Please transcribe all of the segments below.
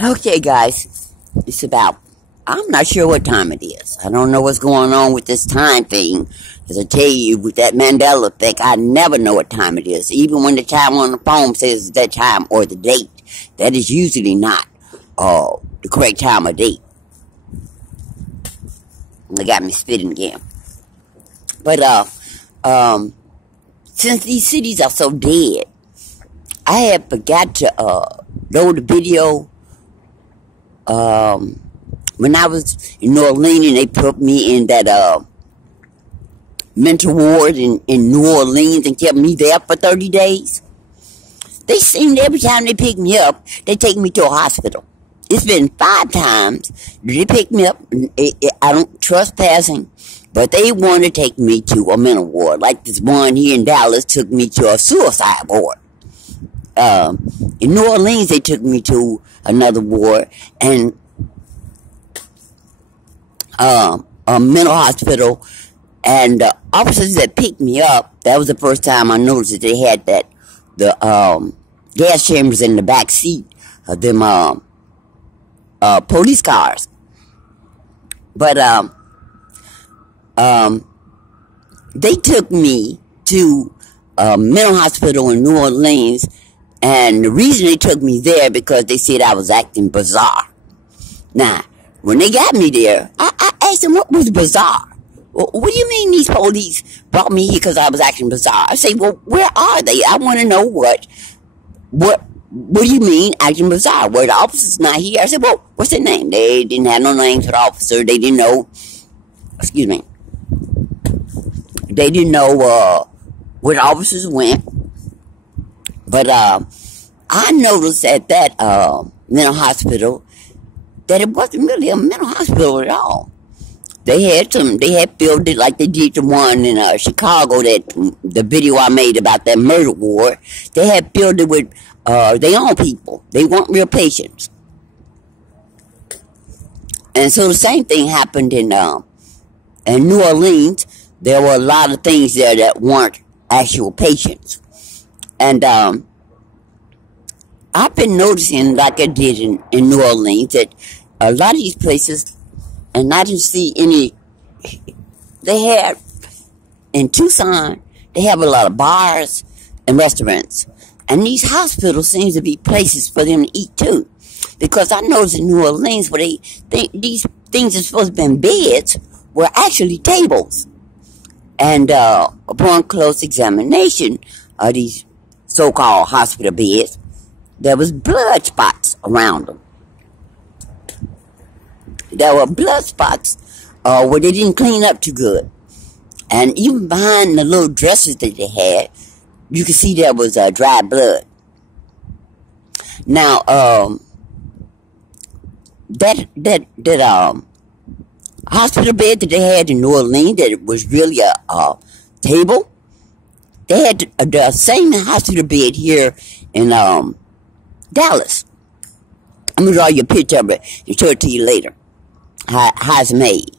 Okay, guys, it's about, I'm not sure what time it is. I don't know what's going on with this time thing. As I tell you, with that Mandela effect, I never know what time it is. Even when the time on the phone says that time or the date, that is usually not the correct time or date. They got me spitting again. But since these cities are so dead, I had forgot to load the video. When I was in New Orleans and they put me in that mental ward in New Orleans and kept me there for 30 days, they seemed every time they pick me up, they take me to a hospital. It's been 5 times they pick me up. I don't trespassing, but they want to take me to a mental ward. Like this one here in Dallas took me to a suicide ward. In New Orleans, they took me to another ward and a mental hospital. And the officers that picked me up, that was the first time I noticed that they had the gas chambers in the back seat of them police cars. But they took me to a mental hospital in New Orleans. And the reason they took me there because they said I was acting bizarre. Now, when they got me there, I asked them what was bizarre. Well, what do you mean these police brought me here because I was acting bizarre? I say, well, where are they? I want to know what do you mean acting bizarre? Well, the officer's not here. I said, well, what's their name? They didn't have no names for the officer. They didn't know, excuse me. They didn't know where the officers went. But I noticed at that mental hospital that it wasn't really a mental hospital at all. They had filled it like they did the one in Chicago, that the video I made about that murder ward. They had filled it with their own people. They weren't real patients. And so the same thing happened in New Orleans. There were a lot of things there that weren't actual patients. And I've been noticing, like I did in New Orleans, that a lot of these places, and I didn't see any, they have, in Tucson, they have a lot of bars and restaurants. And these hospitals seem to be places for them to eat too. Because I noticed in New Orleans where these things are supposed to be beds were actually tables. And upon close examination of these so-called hospital beds, there was blood spots around them. There were blood spots where they didn't clean up too good. And even behind the little dressers that they had, you could see there was dry blood. Now, that hospital bed that they had in New Orleans, that was really a table, they had the same hospital bed here in Dallas. I'm going to draw you a picture of it and show it to you later. How it's made.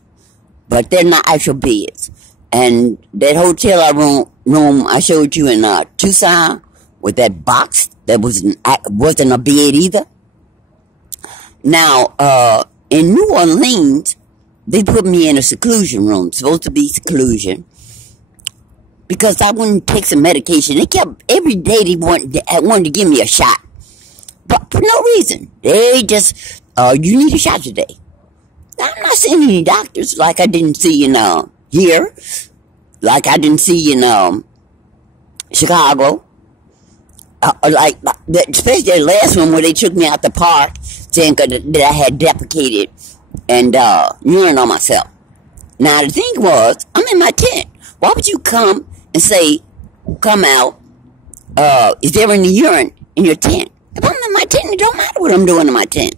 But they're not actual beds. And that hotel room I showed you in Tucson with that box that wasn't a bed either. Now, in New Orleans, they put me in a seclusion room. Supposed to be seclusion. Because I wouldn't take some medication. They kept, every day they wanted to give me a shot. But for no reason. They just, you need a shot today. Now, I'm not seeing any doctors like I didn't see in, here. Like I didn't see in, Chicago. Especially the last one where they took me out the park saying that I had defecated and, urine on myself. Now, the thing was, I'm in my tent. Why would you come and say, come out, is there any urine in your tent? If I'm in my tent, it don't matter what I'm doing in my tent.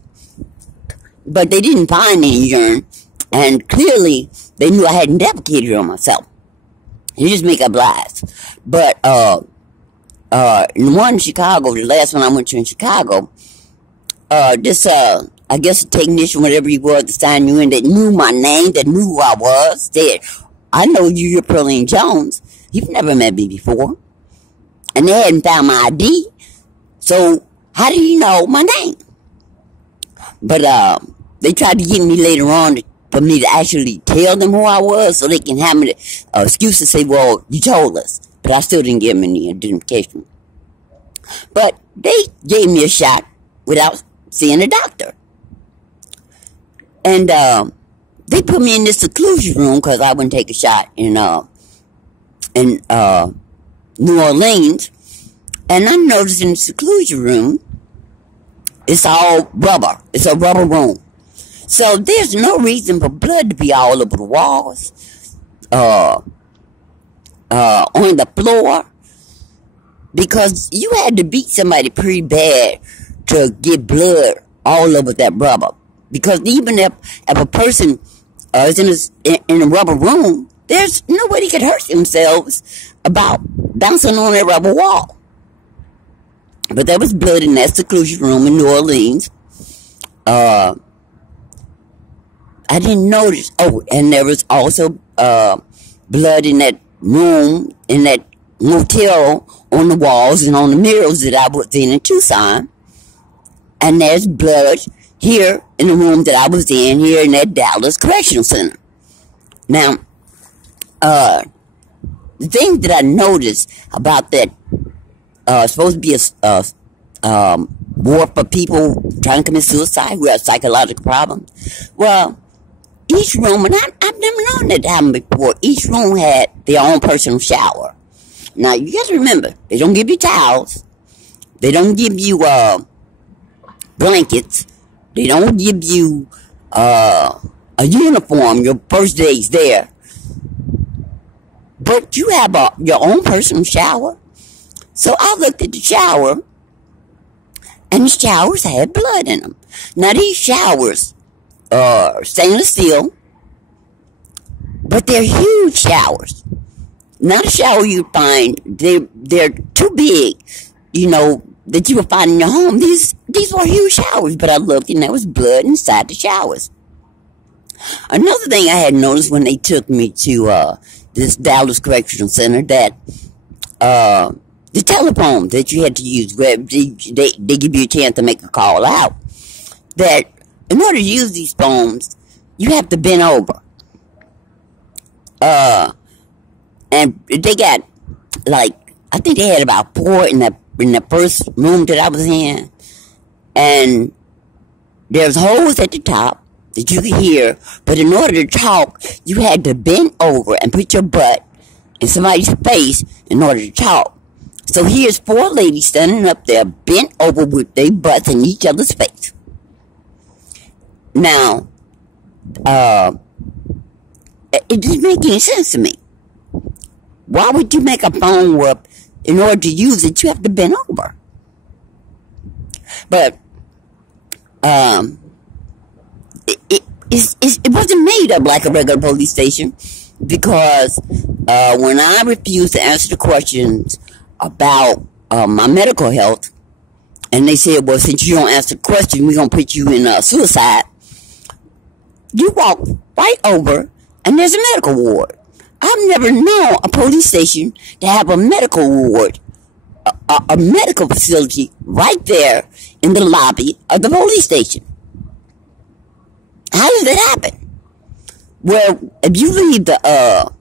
But they didn't find any urine, and clearly they knew I hadn't defecated on myself. They just make up lies. But in one in Chicago, the last one I went to in Chicago, this I guess a technician, whatever he was, to sign you in, that knew my name, that knew who I was, said, I know you're Pearline Jones. You've never met me before. And they hadn't found my ID. So how do you know my name? But they tried to get me later on for me to actually tell them who I was so they can have me the excuse to say, well, you told us. But I still didn't give them any identification. But they gave me a shot without seeing a doctor. And they put me in this seclusion room because I wouldn't take a shot in New Orleans. And I noticed in the seclusion room, it's all rubber. It's a rubber room. So there's no reason for blood to be all over the walls, on the floor, because you had to beat somebody pretty bad to get blood all over that rubber. Because even if a person is in a rubber room, there's nobody could hurt themselves about bouncing on that rubber wall. But there was blood in that seclusion room in New Orleans. I didn't notice. Oh, and there was also blood in that room, in that motel, on the walls and on the mirrors that I was in Tucson. And there's blood here in the room that I was in, here in that Dallas Correctional Center. Now, the thing that I noticed about that, supposed to be a ward for people trying to commit suicide who have psychological problems. Well, each room, and I've never known that happen before, each room had their own personal shower. Now, you got to remember, they don't give you towels. They don't give you blankets. They don't give you a uniform your first days there. But you have your own personal shower. So I looked at the shower, and the showers had blood in them. Now, these showers are stainless steel, but they're huge showers. Not a shower you find, they're too big, that you would find in your home. These were huge showers, but I looked and there was blood inside the showers. Another thing I had noticed when they took me to this Dallas Correctional Center, that the telephone that you had to use, where they give you a chance to make a call out, that in order to use these phones, you have to bend over. And they got, I think they had about 4 in the first room that I was in. And there's holes at the top that you could hear. But in order to talk, you had to bend over and put your butt in somebody's face in order to talk. So here's 4 ladies standing up there, bent over with their butts in each other's face. Now, it didn't make any sense to me. Why would you make a phone where, in order to use it, you have to bend over? But it wasn't made up like a regular police station, because when I refused to answer the questions about my medical health, and they said, well, since you don't answer the question, we're going to put you in suicide, you walk right over, and there's a medical ward. I've never known a police station to have a medical ward, a medical facility right there in the lobby of the police station. How did it happen? Well, if you leave the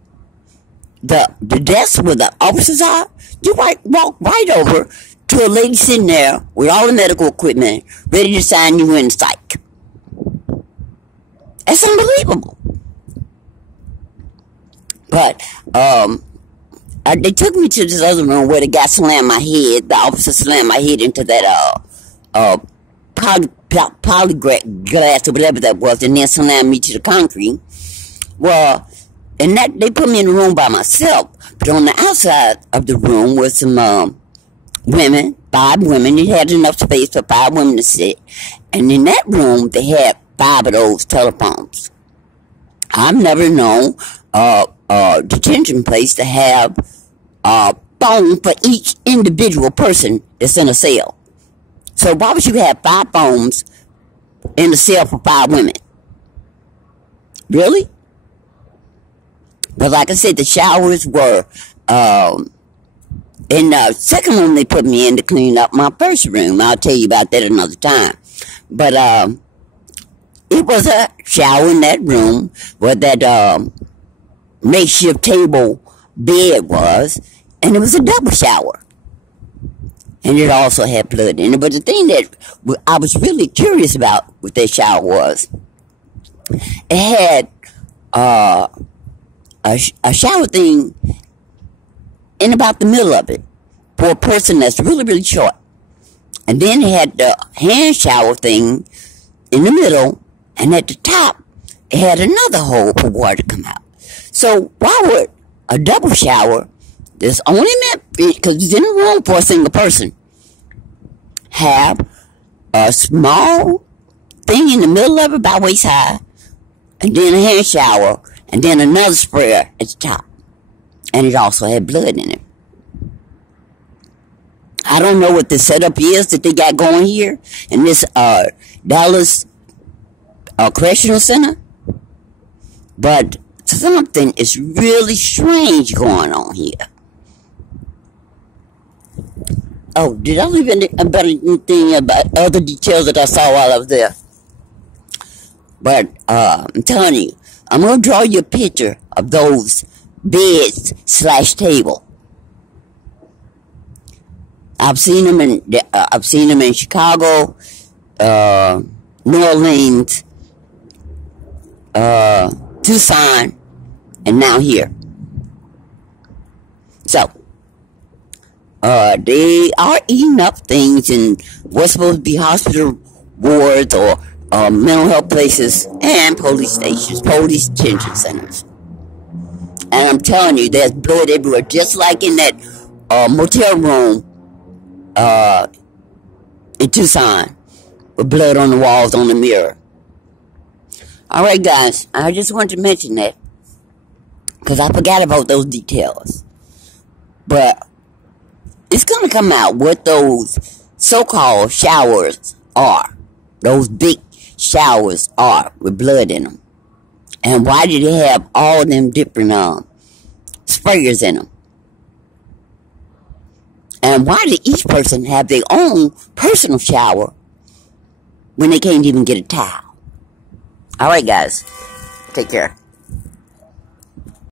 desk where the officers are, you walk right over to a lady sitting there with all the medical equipment, ready to sign you in psych. That's unbelievable. But they took me to this other room where the guy slammed my head. The officer slammed my head into that polyglass or whatever that was, and then slammed me to the concrete. Well, and that they put me in the room by myself. But on the outside of the room was some women, 5 women. They had enough space for 5 women to sit. And in that room, they had 5 of those telephones. I've never known detention place to have a phone for each individual person that's in a cell. So why would you have 5 phones in a cell for 5 women? Really? But like I said, the showers were in the second room they put me in to clean up my first room. I'll tell you about that another time. But it was a shower in that room where that makeshift table bed was, and it was a double shower. And it also had blood in it. But the thing that I was really curious about with that shower was, it had a shower thing in about the middle of it for a person that's really, really short. And then it had the hand shower thing in the middle, and at the top, it had another hole for water to come out. So why would a double shower that's only meant, because it's in a room for a single person, have a small thing in the middle of it about waist high, and then a hand shower, and then another sprayer at the top? And it also had blood in it. I don't know what the setup is that they got going here in this Dallas Correctional Center, but something is really strange going on here. Oh, did I leave anything about other details that I saw while I was there? But I'm telling you, I'm going to draw you a picture of those beds / table. I've seen them in Chicago, New Orleans, Tucson, and now here. So, they are eating up things in what's supposed to be hospital wards or mental health places and police stations, police detention centers. And I'm telling you, there's blood everywhere, just like in that motel room in Tucson, with blood on the walls, on the mirror. Alright guys, I just wanted to mention that, because I forgot about those details. But it's going to come out what those so-called showers are. Those big showers are with blood in them. And why do they have all them different sprayers in them? And why did each person have their own personal shower when they can't even get a towel? Alright guys, take care.